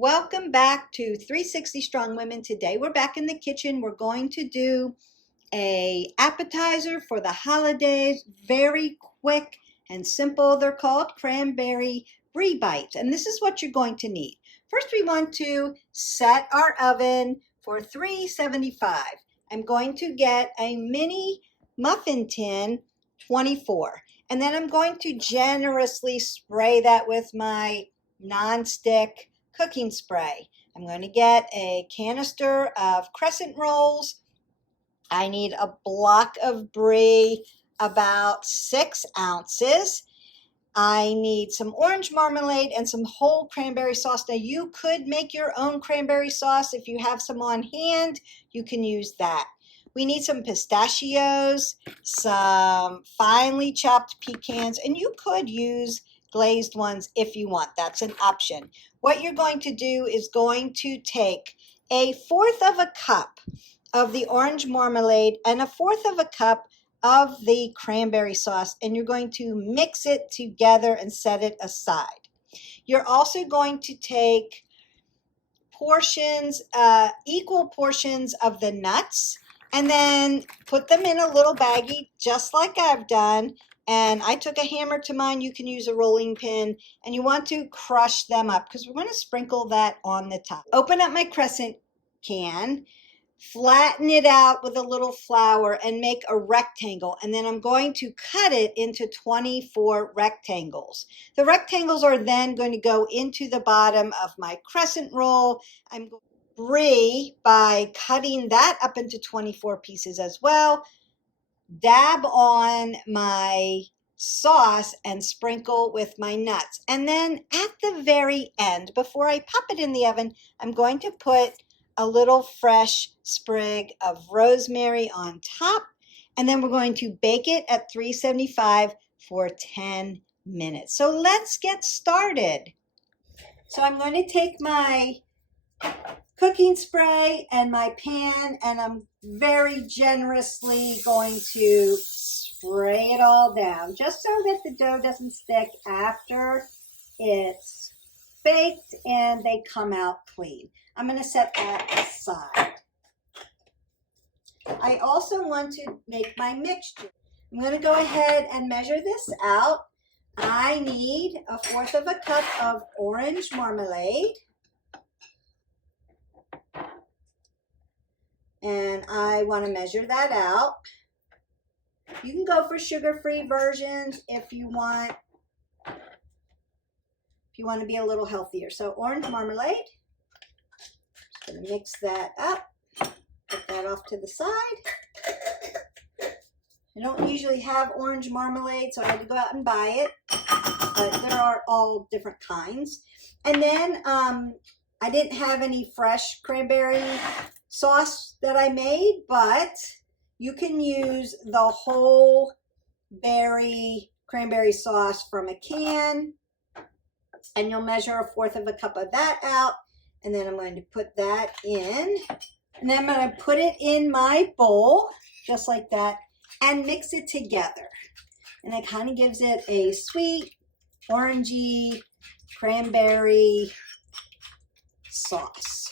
Welcome back to 360 Strong Women. Today we're back in the kitchen. We're going to do a appetizer for the holidays. Very quick and simple. They're called Cranberry Brie bites. And this is what you're going to need. First we want to set our oven for 375. I'm going to get a mini muffin tin 24. And then I'm going to generously spray that with my non-stick cooking spray. I'm going to get a canister of crescent rolls. I need a block of brie, about 6 ounces. I need some orange marmalade and some whole cranberry sauce. Now you could make your own cranberry sauce. If you have some on hand, you can use that. We need some pistachios, some finely chopped pecans, and you could use glazed ones if you want. That's an option. What you're going to do is going to take 1/4 of a cup of the orange marmalade and 1/4 of a cup of the cranberry sauce, and you're going to mix it together and set it aside. You're also going to take portions, equal portions of the nuts, and then put them in a little baggie just like I've done. And I took a hammer to mine. You can use a rolling pin, and you want to crush them up because we're going to sprinkle that on the top. Open up my crescent can, flatten it out with a little flour, and make a rectangle. And then I'm going to cut it into 24 rectangles. The rectangles are then going to go into the bottom of my crescent roll. I'm going to brie by cutting that up into 24 pieces as well. Dab on my sauce and sprinkle with my nuts. And then at the very end, before I pop it in the oven, I'm going to put a little fresh sprig of rosemary on top. And then we're going to bake it at 375 for 10 minutes. So let's get started. So I'm going to take my cooking spray and my pan, and I'm very generously going to spray it all down just so that the dough doesn't stick after it's baked and they come out clean. I'm going to set that aside. I also want to make my mixture. I'm going to go ahead and measure this out. I need 1/4 of a cup of orange marmalade. And I want to measure that out. You can go for sugar-free versions if you want to be a little healthier. So orange marmalade. Just going to mix that up. Put that off to the side. I don't usually have orange marmalade, so I had to go out and buy it. But there are all different kinds. And then I didn't have any fresh cranberry sauce that I made, but you can use the whole berry cranberry sauce from a can, and you'll measure 1/4 of a cup of that out. And then I'm going to put that in, and then I'm going to put it in my bowl just like that and mix it together. And it kind of gives it a sweet orangey cranberry sauce.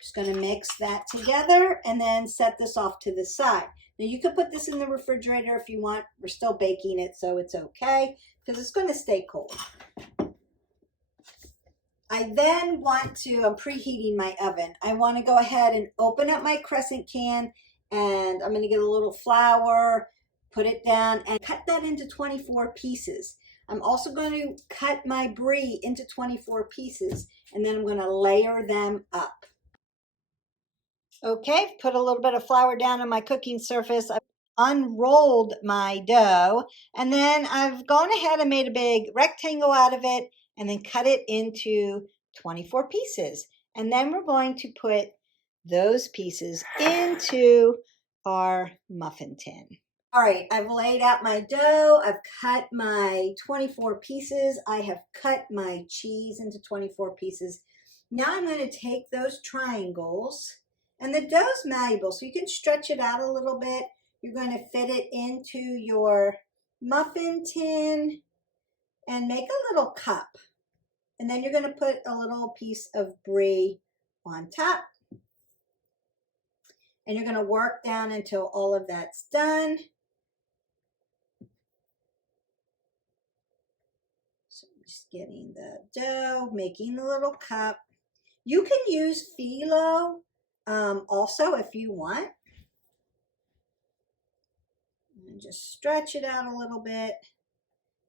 Just going to mix that together and then set this off to the side. Now you could put this in the refrigerator if you want. We're still baking it, so it's okay because it's going to stay cold. I then want to, I'm preheating my oven. I want to go ahead and open up my crescent can, and I'm going to get a little flour, put it down, and cut that into 24 pieces. I'm also going to cut my brie into 24 pieces, and then I'm going to layer them up. Okay, put a little bit of flour down on my cooking surface. I've unrolled my dough, and then I've gone ahead and made a big rectangle out of it and then cut it into 24 pieces. And then we're going to put those pieces into our muffin tin. All right, I've laid out my dough. I've cut my 24 pieces. I have cut my cheese into 24 pieces. Now I'm going to take those triangles, and the dough's malleable, so you can stretch it out a little bit. You're going to fit it into your muffin tin and make a little cup. And then you're going to put a little piece of brie on top. And you're going to work down until all of that's done. So I'm just getting the dough, making the little cup. You can use phyllo also if you want. And just stretch it out a little bit.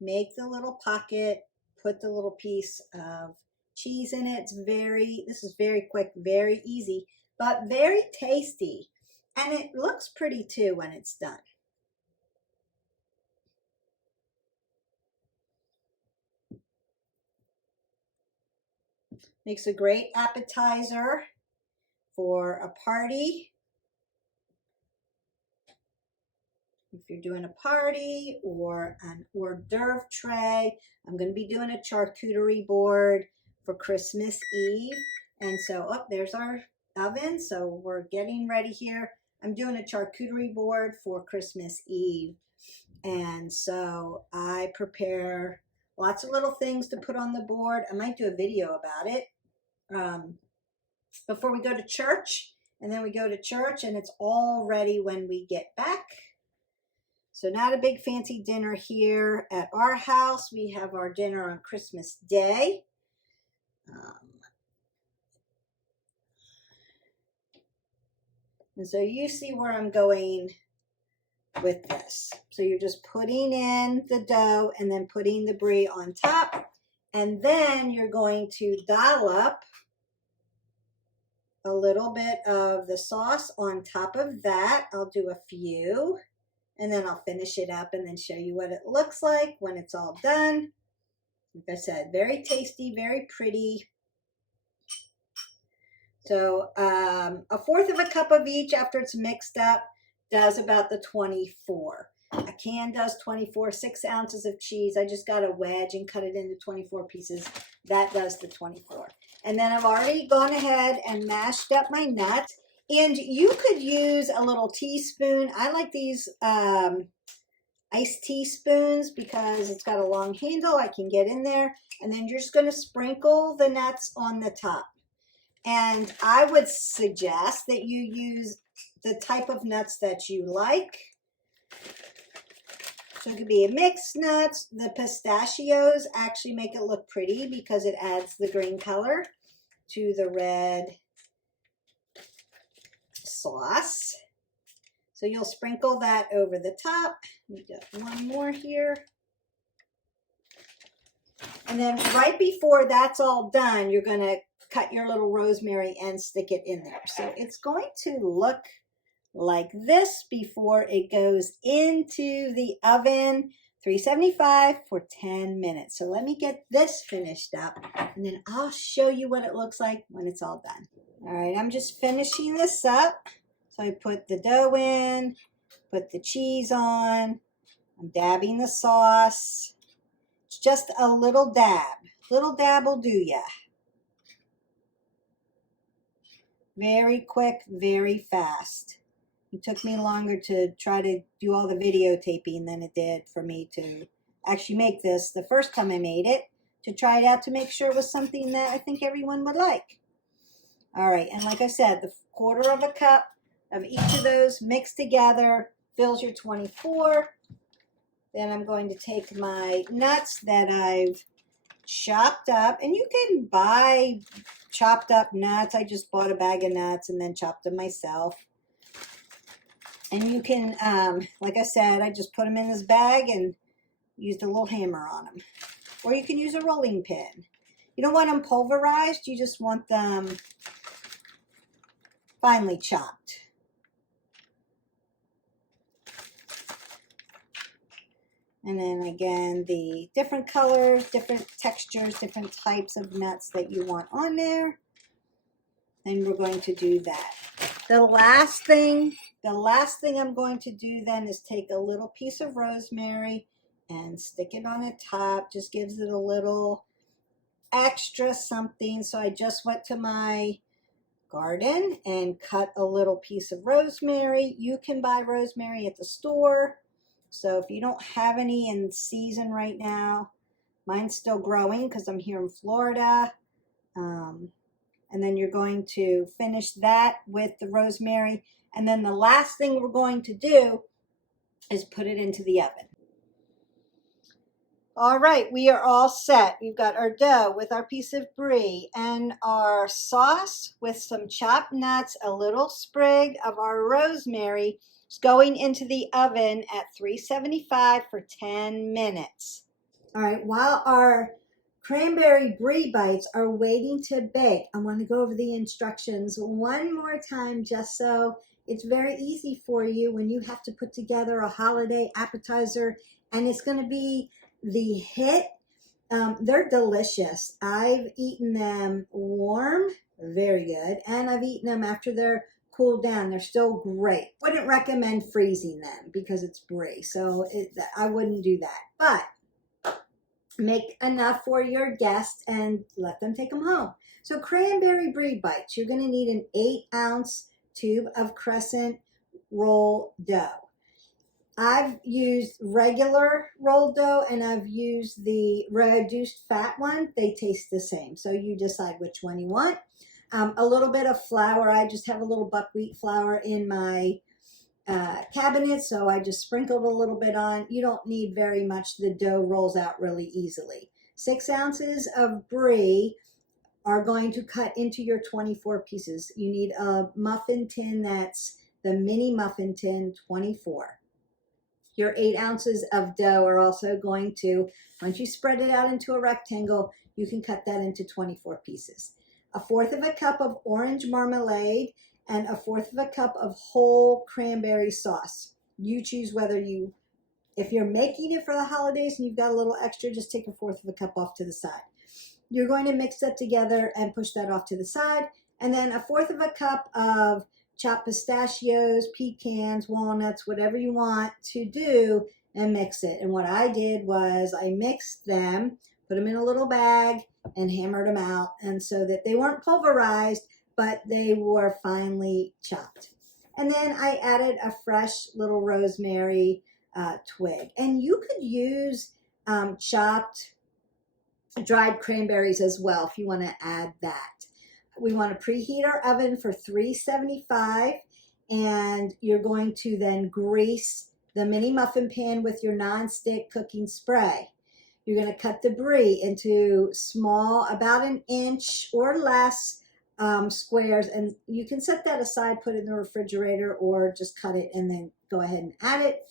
Make the little pocket. Put the little piece of cheese in it. This is very quick, very easy, but very tasty. And it looks pretty too when it's done. Makes a great appetizer for a party. If you're doing a party or an hors d'oeuvre tray. I'm going to be doing a charcuterie board for Christmas Eve. And so, oh, there's our oven. So we're getting ready here. I'm doing a charcuterie board for Christmas Eve. And so I prepare lots of little things to put on the board. I might do a video about it before we go to church. And then we go to church and it's all ready when we get back. So not a big fancy dinner here at our house. We have our dinner on Christmas Day. And so you see where I'm going with this. So you're just putting in the dough and then putting the brie on top. And then you're going to dollop a little bit of the sauce on top of that. I'll do a few. And then I'll finish it up and then show you what it looks like when it's all done. Like I said, very tasty, very pretty. So 1/4 of a cup of each after it's mixed up does about the 24. A can does 24, 6 ounces of cheese. I just got a wedge and cut it into 24 pieces. That does the 24. And then I've already gone ahead and mashed up my nuts. And you could use a little teaspoon. I like these ice teaspoons because it's got a long handle. I can get in there. And then you're just going to sprinkle the nuts on the top. And I would suggest that you use the type of nuts that you like. So it could be a mixed nuts. The pistachios actually make it look pretty because it adds the green color to the red sauce. So you'll sprinkle that over the top. We got one more here. And then right before that's all done, you're going to cut your little rosemary and stick it in there. So it's going to look like this before it goes into the oven, 375 for 10 minutes. So let me get this finished up and then I'll show you what it looks like when it's all done. All right, I'm just finishing this up. So I put the dough in, put the cheese on, I'm dabbing the sauce. It's just a little dab. Little dab will do ya. Very quick, very fast. It took me longer to try to do all the videotaping than it did for me to actually make this the first time I made it, to try it out to make sure it was something that I think everyone would like. All right, and like I said, the 1/4 of a cup of each of those mixed together fills your 24. Then I'm going to take my nuts that I've chopped up, and you can buy chopped up nuts. I just bought a bag of nuts and then chopped them myself. And you can, like I said, I just put them in this bag and used a little hammer on them. Or you can use a rolling pin. You don't want them pulverized, you just want them finely chopped. And then again, the different colors, different textures, different types of nuts that you want on there. And we're going to do that. The last thing I'm going to do then is take a little piece of rosemary and stick it on the top. Just gives it a little extra something. So I just went to my garden and cut a little piece of rosemary. You can buy rosemary at the store. So if you don't have any in season right now, Mine's still growing because I'm here in Florida. And then you're going to finish that with the rosemary. And then the last thing we're going to do is put it into the oven. All right, we are all set. We've got our dough with our piece of brie and our sauce with some chopped nuts, a little sprig of our rosemary. It's going into the oven at 375 for 10 minutes. All right, while our cranberry brie bites are waiting to bake, I want to go over the instructions one more time just so it's very easy for you when you have to put together a holiday appetizer, and it's going to be the hit. They're delicious. I've eaten them warm, very good, and I've eaten them after they're cooled down. They're still great. Wouldn't recommend freezing them because it's brie, so I wouldn't do that. But make enough for your guests and let them take them home. So cranberry brie bites, you're going to need an 8-ounce tube of crescent roll dough. I've used regular rolled dough and I've used the reduced fat one. They taste the same, so you decide which one you want. A little bit of flour. I just have a little buckwheat flour in my cabinet, so I just sprinkled a little bit on. You don't need very much. The dough rolls out really easily. 6 ounces of brie are going to cut into your 24 pieces. You need a muffin tin that's the mini muffin tin, 24. Your 8 ounces of dough are also going to, once you spread it out into a rectangle, you can cut that into 24 pieces. 1/4 cup of orange marmalade and 1/4 cup of whole cranberry sauce. You choose whether if you're making it for the holidays and you've got a little extra, just take 1/4 cup off to the side. You're going to mix that together and push that off to the side. And then 1/4 cup of chopped pistachios, pecans, walnuts, whatever you want to do, and mix it. And what I did was I mixed them, put them in a little bag, and hammered them out, and so that they weren't pulverized, but they were finely chopped. And then I added a fresh little rosemary twig. And you could use chopped dried cranberries as well if you want to add that. We want to preheat our oven for 375, and you're going to then grease the mini muffin pan with your non-stick cooking spray. You're going to cut the brie into small, about 1 inch or less squares, and you can set that aside, put it in the refrigerator, or just cut it and then go ahead and add it.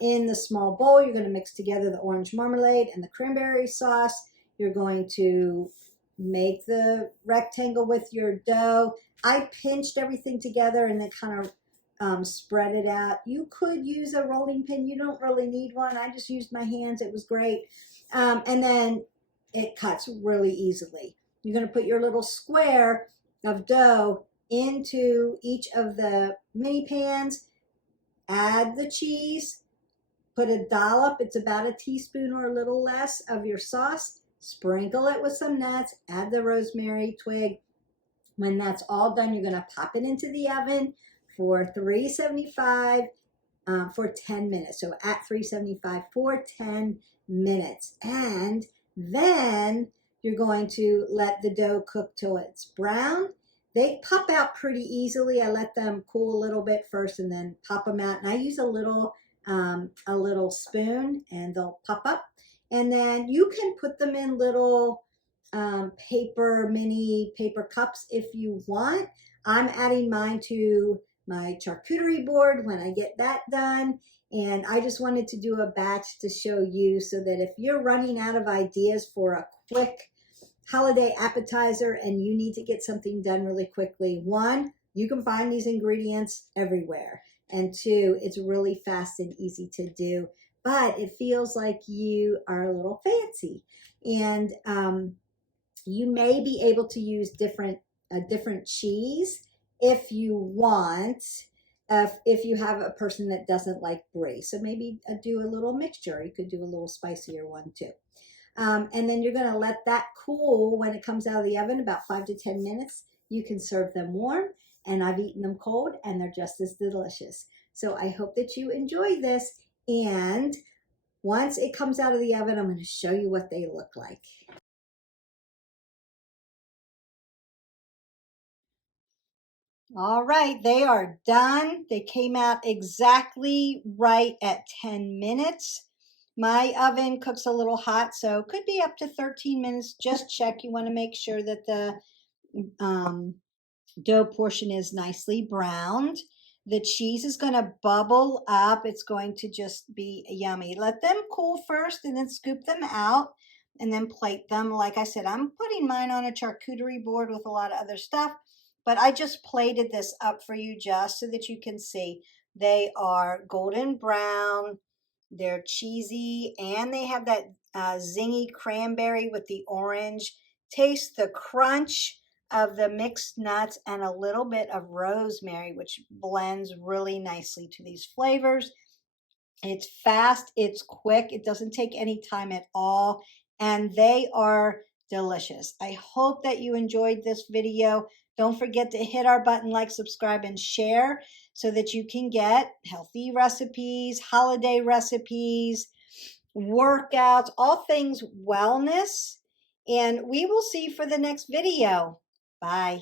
In the small bowl, you're going to mix together the orange marmalade and the cranberry sauce. You're going to make the rectangle with your dough. I pinched everything together and then kind of spread it out. You could use a rolling pin. You don't really need one. I just used my hands. It was great. And then it cuts really easily. You're going to put your little square of dough into each of the mini pans. Add the cheese. Put a dollop, it's about a teaspoon or a little less, of your sauce. Sprinkle it with some nuts. Add the rosemary twig. When that's all done, you're going to pop it into the oven for 375 for 10 minutes. So at 375 for 10 minutes. And then you're going to let the dough cook till it's brown. They pop out pretty easily. I let them cool a little bit first and then pop them out. And I use a little spoon and they'll pop up. And then you can put them in little mini paper cups if you want. I'm adding mine to my charcuterie board when I get that done. And I just wanted to do a batch to show you so that if you're running out of ideas for a quick holiday appetizer and you need to get something done really quickly, 1, you can find these ingredients everywhere. And 2, it's really fast and easy to do, but it feels like you are a little fancy. And you may be able to use different cheese if you want, if you have a person that doesn't like brie. So maybe do a little mixture. You could do a little spicier one too. And then you're going to let that cool when it comes out of the oven, about 5 to 10 minutes. You can serve them warm, and I've eaten them cold, and they're just as delicious. So I hope that you enjoy this, and Once it comes out of the oven, I'm going to show you what they look like. All right, they are done. They came out exactly right at 10 minutes. My oven cooks a little hot, so it could be up to 13 minutes. Just check. You want to make sure that the dough portion is nicely browned. The cheese is going to bubble up. It's going to just be yummy. Let them cool first and then scoop them out and then plate them. Like I said, I'm putting mine on a charcuterie board with a lot of other stuff, but I just plated this up for you just so that you can see. They are golden brown, they're cheesy, and they have that zingy cranberry with the orange. Taste the crunch of the mixed nuts and a little bit of rosemary, which blends really nicely to these flavors. It's fast, it's quick, it doesn't take any time at all, and they are delicious. I hope that you enjoyed this video. Don't forget to hit our button, like, subscribe, and share so that you can get healthy recipes, holiday recipes, workouts, all things wellness. And we will see you for the next video. Bye.